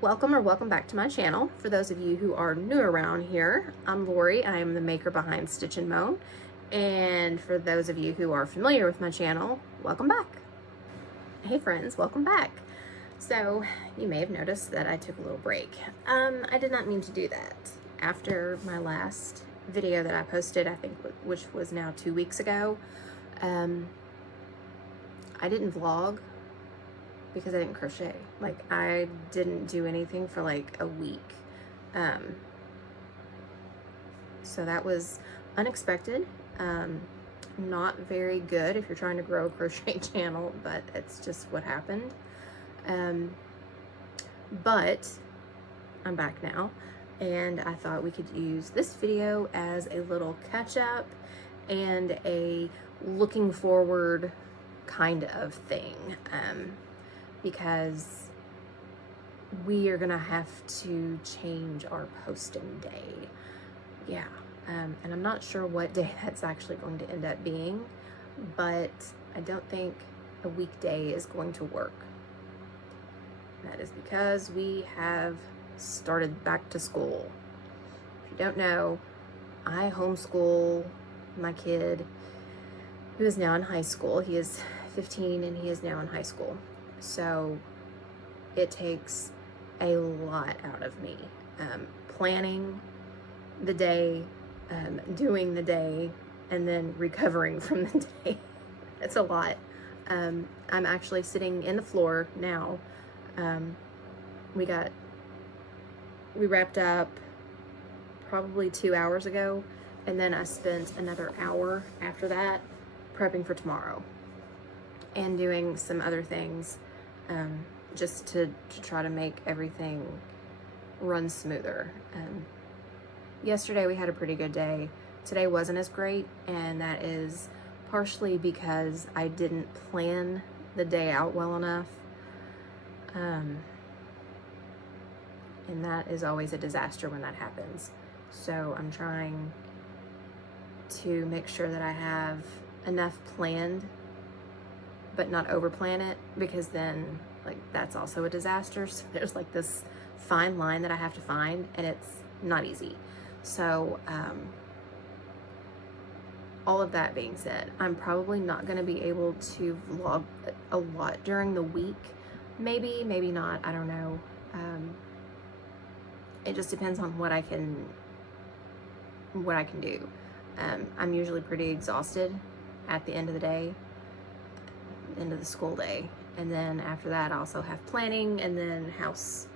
Welcome back to my channel. For those of you who are new around here, I'm Lori. I am the maker behind Stitch and Moan. And for those of you who are familiar with my channel, welcome back. Hey friends, welcome back. So you may have noticed that I took a little break. I did not mean to do that. After my last video that I posted, I think, which was now 2 weeks ago, I didn't vlog because I didn't crochet. Like, I didn't do anything for like a week. So that was unexpected. Not very good if you're trying to grow a crochet channel, but it's just what happened. But I'm back now, and I thought we could use this video as a little catch up and a looking forward kind of thing. Because we are gonna have to change our posting day. Yeah, and I'm not sure what day that's actually going to end up being, but I don't think a weekday is going to work. That is because we have started back to school. If you don't know, I homeschool my kid who is now in high school. He is 15 and he is now in high school. So it takes a lot out of me. Planning the day, doing the day, and then recovering from the day. It's a lot. I'm actually sitting in the floor now. We wrapped up probably 2 hours ago, and then I spent another hour after that prepping for tomorrow and doing some other things, just to try to make everything run smoother. Yesterday we had a pretty good day. Today wasn't as great, and that is partially because I didn't plan the day out well enough. And that is always a disaster when that happens. So I'm trying to make sure that I have enough planned, but not overplan it, because then like that's also a disaster. So there's like this fine line that I have to find, and it's not easy. So all of that being said, I'm probably not going to be able to vlog a lot during the week. Maybe not, I don't know. It just depends on what I can do. I'm usually pretty exhausted at the end of the day, end of the school day, and then after that I also have planning and then house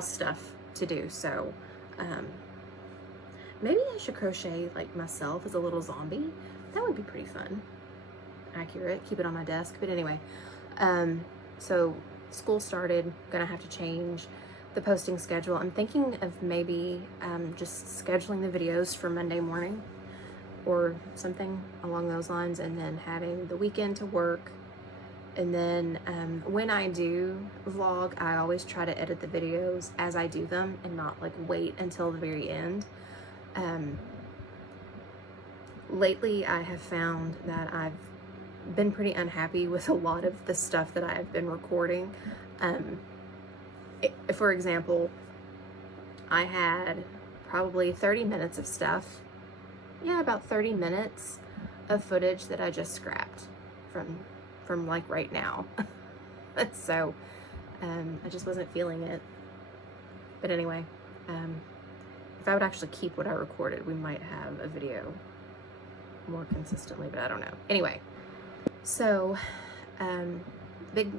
stuff to do. So maybe I should crochet like myself as a little zombie. That would be pretty fun. Accurate, keep it on my desk. But anyway, so school started, gonna have to change the posting schedule. I'm thinking of maybe just scheduling the videos for Monday morning or something along those lines, and then having the weekend to work. And then when I do vlog, I always try to edit the videos as I do them and not like wait until the very end. Lately I have found that I've been pretty unhappy with a lot of the stuff that I've been recording. For example, I had probably 30 minutes of stuff. Yeah, about 30 minutes of footage that I just scrapped from like right now. So I just wasn't feeling it. But anyway, if I would actually keep what I recorded, we might have a video more consistently, but I don't know. Anyway, so big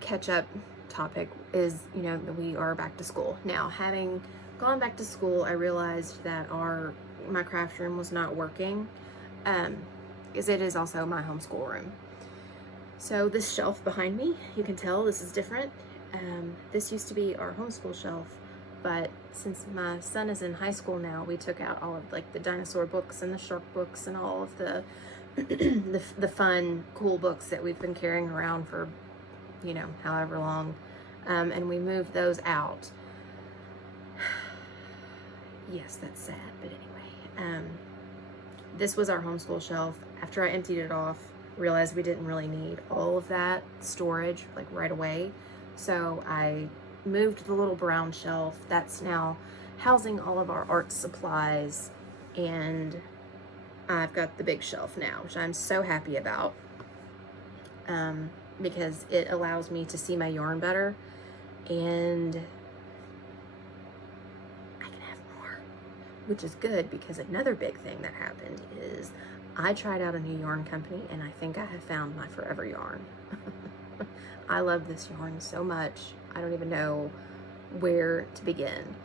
catch up topic is, you know, that we are back to school. Now, having gone back to school, I realized that my craft room was not working, because it is also my homeschool room. So this shelf behind me, you can tell this is different. This used to be our homeschool shelf, but since my son is in high school now, we took out all of like the dinosaur books and the shark books and all of the the fun, cool books that we've been carrying around for, you know, however long, and we moved those out. Yes, that's sad, but anyway, this was our homeschool shelf. After I emptied it off, realized we didn't really need all of that storage like right away, so I moved the little brown shelf. That's now housing all of our art supplies, and I've got the big shelf now, which I'm so happy about, because it allows me to see my yarn better, and I can have more, which is good, because another big thing that happened is I tried out a new yarn company, and I think I have found my forever yarn. I love this yarn so much. I don't even know where to begin.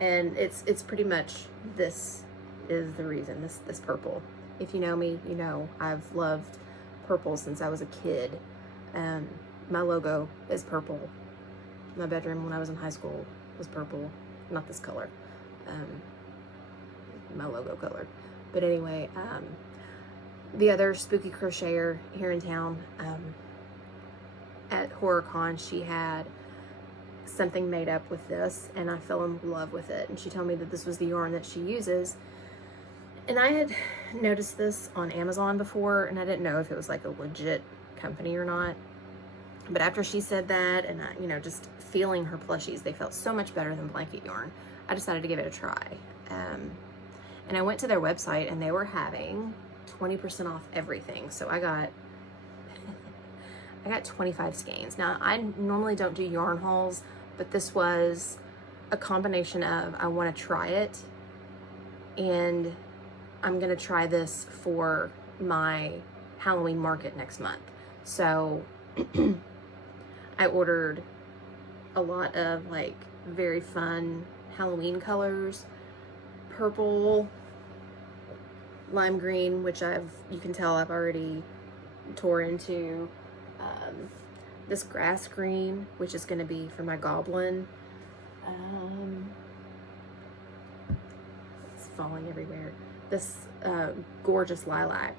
And it's pretty much, this is the reason, this purple. If you know me, you know I've loved purple since I was a kid. My logo is purple. My bedroom when I was in high school was purple, not this color. My logo color. But anyway, the other spooky crocheter here in town, at HorrorCon, she had something made up with this, and I fell in love with it. And she told me that this was the yarn that she uses. And I had noticed this on Amazon before, and I didn't know if it was like a legit company or not. But after she said that, and I, you know, just feeling her plushies, they felt so much better than blanket yarn, I decided to give it a try. And I went to their website, and they were having 20% off everything. So I got 25 skeins. Now, I normally don't do yarn hauls, but this was a combination of, I want to try it, and I'm going to try this for my Halloween market next month. So I ordered a lot of like very fun Halloween colors, purple, lime green, which you can tell I've already tore into, this grass green, which is going to be for my goblin. It's falling everywhere. This gorgeous lilac,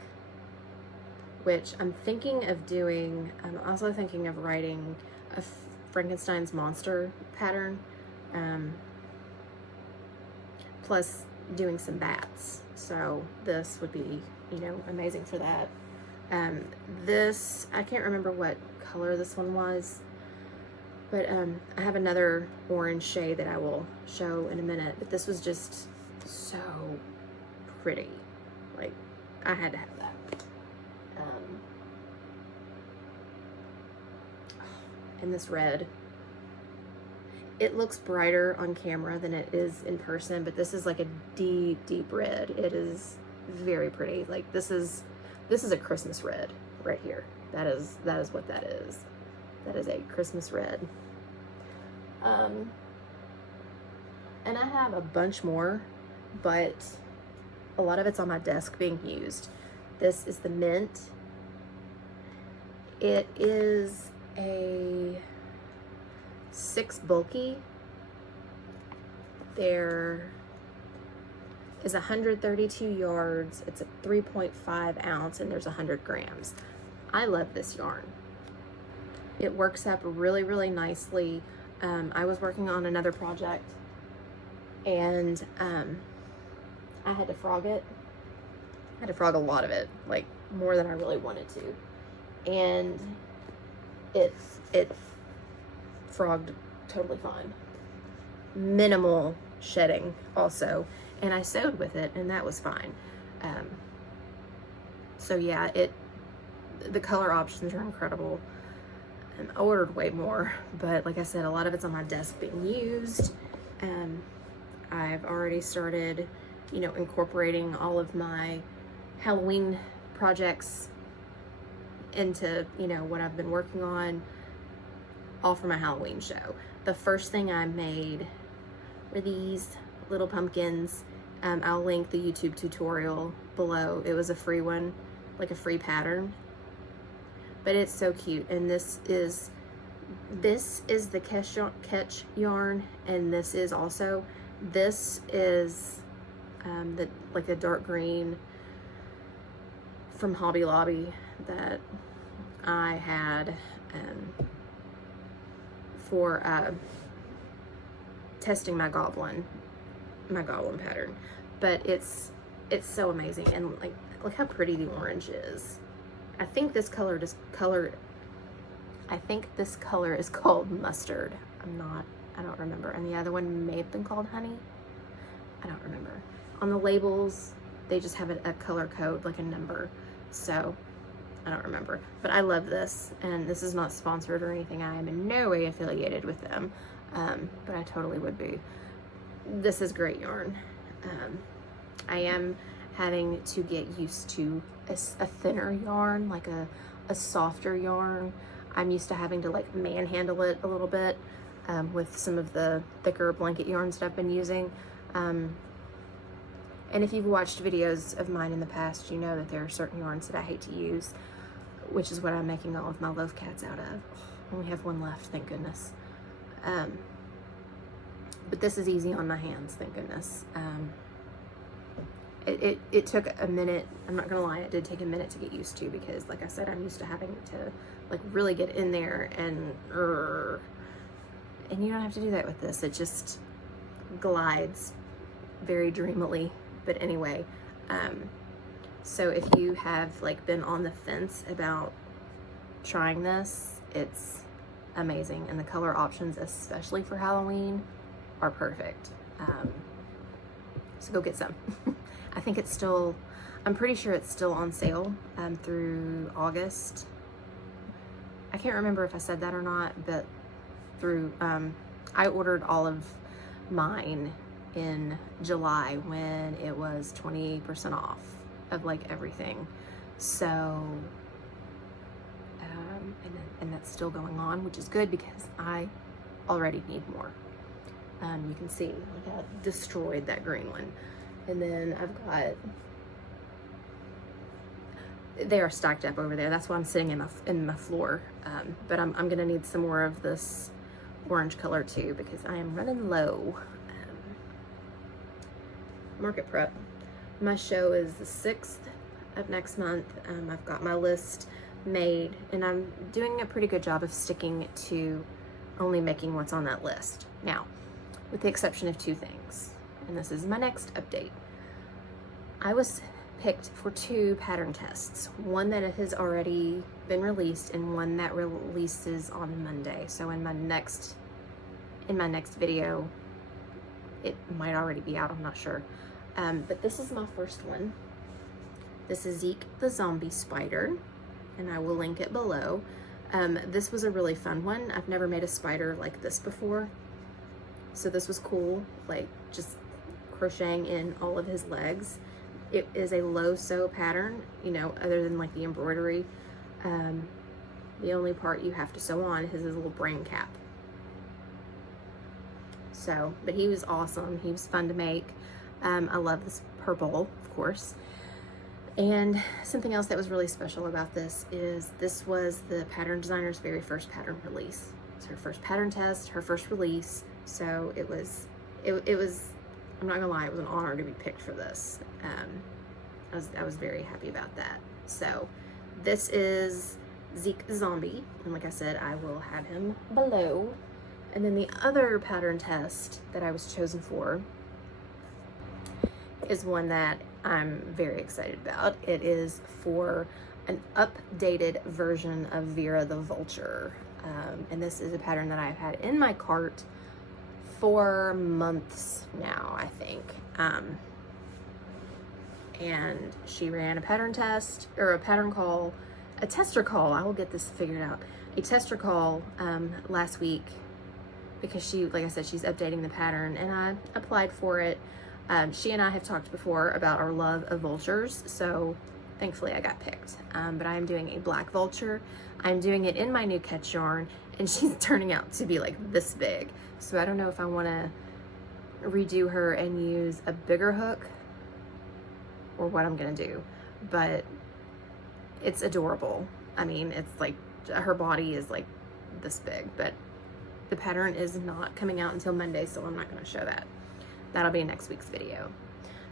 which I'm thinking of doing. I'm also thinking of writing a Frankenstein's monster pattern, plus doing some bats. So this would be, you know, amazing for that. This, I can't remember what color this one was, but I have another orange shade that I will show in a minute, but this was just so pretty. Like, I had to have that. And this red, it looks brighter on camera than it is in person, but this is like a deep, deep red. It is very pretty. Like, this is a Christmas red right here. That is what that is. That is a Christmas red. And I have a bunch more, but a lot of it's on my desk being used. This is the mint. It is a 6 bulky. There is 132 yards. It's a 3.5 ounce, and there's 100 grams. I love this yarn. It works up really, really nicely. I was working on another project, and I had to frog it. I had to frog a lot of it, like more than I really wanted to. And it frogged totally fine. Minimal shedding also. And I sewed with it, and that was fine. So yeah, the color options are incredible. I ordered way more, but like I said, a lot of it's on my desk being used. I've already started, you know, incorporating all of my Halloween projects into, you know, what I've been working on, all for my Halloween show. The first thing I made were these little pumpkins. I'll link the YouTube tutorial below. It was a free one, like a free pattern, but it's so cute. And this is the catch yarn, and this is like a dark green from Hobby Lobby that I had for testing my goblin pattern. But it's so amazing, and like, look how pretty the orange is. I think this color I think this color is called Mustard. I don't remember. And the other one may have been called Honey. I don't remember. On the labels, they just have a color code, like a number. So I don't remember. But I love this, and this is not sponsored or anything. I am in no way affiliated with them, but I totally would be. This is great yarn. I am having to get used to a thinner yarn, like a softer yarn. I'm used to having to like manhandle it a little bit with some of the thicker blanket yarns that I've been using. And if you've watched videos of mine in the past, you know that there are certain yarns that I hate to use, which is what I'm making all of my Loaf Cats out of. I only have one left, thank goodness. But this is easy on my hands, thank goodness. It took a minute. I'm not gonna lie, it did take a minute to get used to, because like I said, I'm used to having to like really get in there and you don't have to do that with this. It just glides very dreamily. But anyway, so if you have like been on the fence about trying this, it's amazing, and the color options, especially for Halloween, are perfect. So go get some. I think it's still, I'm pretty sure it's still on sale through August. I can't remember if I said that or not, but through, I ordered all of mine in July when it was 20% off of like everything. So, and that's still going on, which is good because I already need more. You can see like I destroyed that green one. And then I've got, they are stacked up over there. That's why I'm sitting in my floor. But I'm gonna need some more of this orange color too, because I am running low. Market prep. My show is the 6th of next month. I've got my list made, and I'm doing a pretty good job of sticking to only making what's on that list. Now, with the exception of 2 things, and this is my next update. I was picked for 2 pattern tests, one that has already been released and one that releases on Monday. So in my next video, it might already be out, I'm not sure. But this is my first one. This is Zeke the Zombie Spider, and I will link it below. This was a really fun one. I've never made a spider like this before, so this was cool, like just crocheting in all of his legs. It is a low sew pattern, you know, other than like the embroidery. The only part you have to sew on is his little brain cap. So, but he was awesome. He was fun to make. I love this purple, of course. And something else that was really special about this is this was the pattern designer's very first pattern release. It's her first pattern test, her first release. So it was, I'm not gonna lie, it was an honor to be picked for this. I was very happy about that. So this is Zeke the Zombie, and like I said, I will have him below. And then the other pattern test that I was chosen for is one that I'm very excited about. It is for an updated version of Vera the Vulture. And this is a pattern that I've had in my cart for months now, I think. And she ran a pattern test, or a pattern call, a tester call, I will get this figured out, a tester call last week, because she, like I said, she's updating the pattern, and I applied for it. She and I have talked before about our love of vultures, so thankfully I got picked. But I am doing a black vulture. I'm doing it in my new catch yarn, and she's turning out to be like this big. So I don't know if I want to redo her and use a bigger hook or what I'm gonna do, but it's adorable. I mean, it's like her body is like this big, but the pattern is not coming out until Monday, so I'm not gonna show that. That'll be next week's video.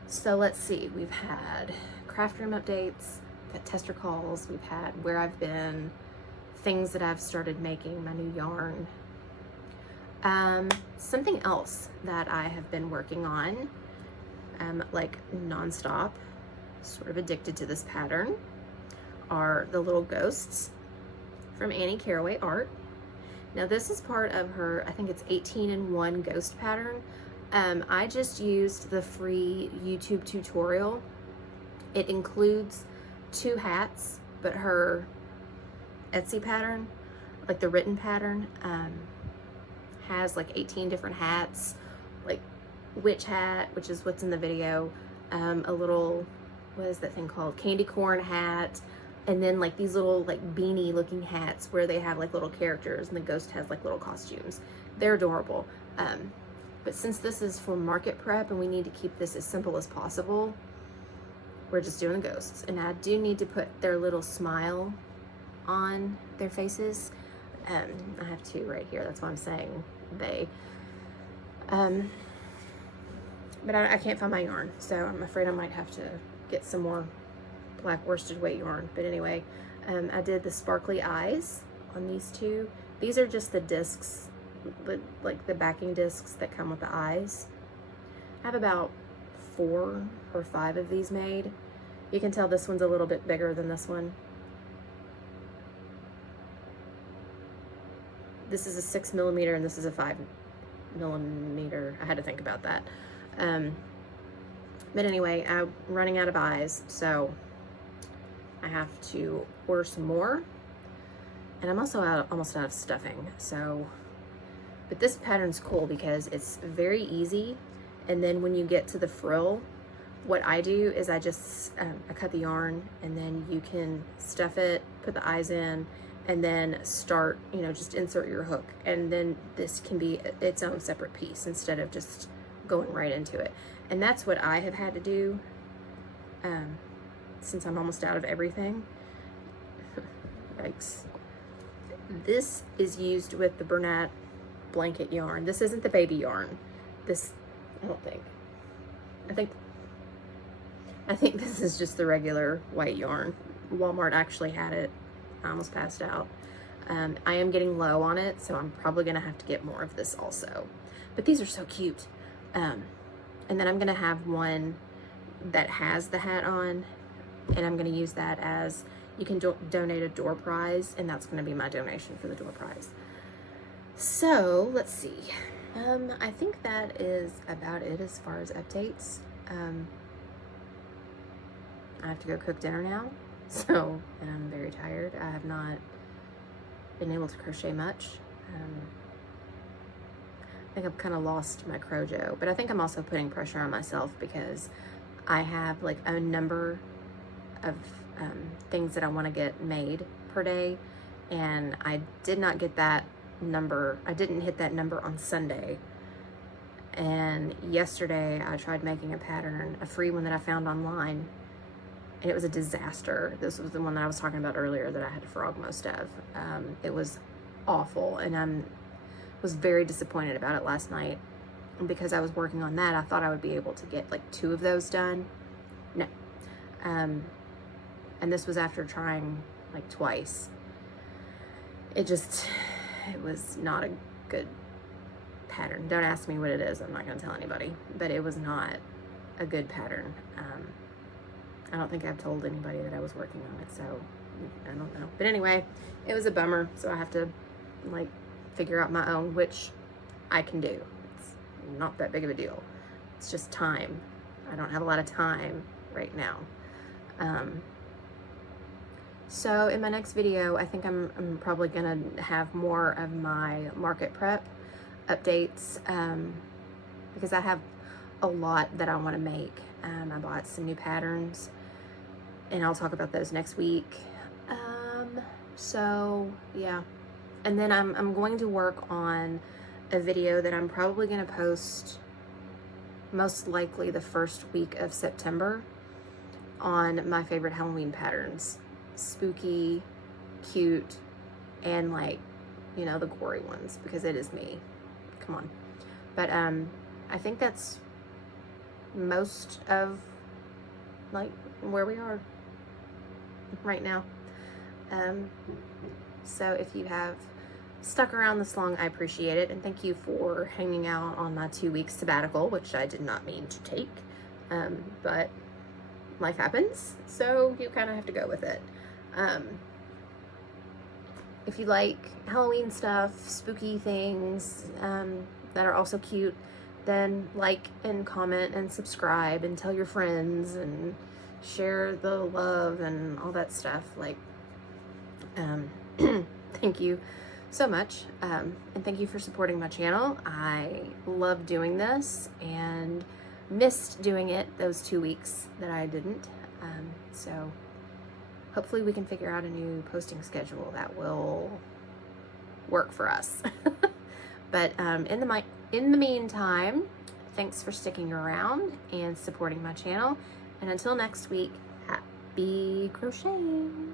So let's see, we've had craft room updates, we've had tester calls, we've had where I've been, things that I've started making, my new yarn. Something else that I have been working on, like nonstop, sort of addicted to this pattern, are the little ghosts from Annie Caraway Art. Now this is part of her, I think it's 18-in-1 ghost pattern. I just used the free YouTube tutorial. It includes 2 hats, but her Etsy pattern, like the written pattern, has like 18 different hats, like witch hat, which is what's in the video, a little, what is that thing called, candy corn hat, and then like these little like beanie looking hats where they have like little characters and the ghost has like little costumes. They're adorable. But since this is for market prep and we need to keep this as simple as possible, we're just doing the ghosts. And I do need to put their little smile on their faces. I have 2 right here, that's why I'm saying they. But I can't find my yarn, so I'm afraid I might have to get some more black worsted weight yarn. But anyway, I did the sparkly eyes on these 2. These are just the discs, like the backing discs that come with the eyes. I have about 4 or 5 of these made. You can tell this one's a little bit bigger than this one. This is a 6mm and this is a 5mm. I had to think about that. But anyway, I'm running out of eyes, so I have to order some more. And I'm also almost out of stuffing, so. But this pattern's cool because it's very easy. And then when you get to the frill, what I do is I just, I cut the yarn and then you can stuff it, put the eyes in, and then start, you know, just insert your hook. And then this can be its own separate piece instead of just going right into it. And that's what I have had to do since I'm almost out of everything. Yikes. This is used with the Bernat blanket yarn. This isn't the baby yarn. This, I don't think. I think this is just the regular white yarn. Walmart actually had it. I almost passed out. I am getting low on it, so I'm probably gonna have to get more of this also. But these are so cute. And then I'm gonna have one that has the hat on, and I'm gonna use that as, you can donate a door prize, and that's gonna be my donation for the door prize. So let's see. I think that is about it as far as updates. I have to go cook dinner now, so, and I'm very tired. I have not been able to crochet much. I think I've kind of lost my crojo, but I think I'm also putting pressure on myself because I have like a number of things that I want to get made per day, and I did not get that number. I didn't hit that number on Sunday. And yesterday I tried making a pattern, a free one that I found online, and it was a disaster. This was the one that I was talking about earlier that I had to frog most of. It was awful, and I was very disappointed about it last night. And because I was working on that, I thought I would be able to get like 2 of those done. No. And this was after trying like twice. It was not a good pattern. Don't ask me what it is. I'm not going to tell anybody. But it was not a good pattern. I don't think I've told anybody that I was working on it, so I don't know. But anyway, it was a bummer, so I have to like figure out my own, which I can do. It's not that big of a deal. It's just time. I don't have a lot of time right now. So in my next video, I think I'm probably gonna have more of my market prep updates, because I have a lot that I want to make. I bought some new patterns, and I'll talk about those next week. So yeah, and then I'm going to work on a video that I'm probably going to post most likely the first week of September on my favorite Halloween patterns. Spooky, cute, and like, you know, the gory ones, because it is me. Come on. But I think that's most of like where we are right now. So if you have stuck around this long, I appreciate it, and thank you for hanging out on my 2-week sabbatical, which I did not mean to take, but life happens, so you kind of have to go with it. if you like Halloween stuff, spooky things that are also cute, then like and comment and subscribe and tell your friends and share the love and all that stuff. Like, thank you so much, and thank you for supporting my channel. I love doing this and missed doing it those 2 weeks that I didn't. So hopefully we can figure out a new posting schedule that will work for us. But in the meantime, thanks for sticking around and supporting my channel. And until next week, happy crocheting.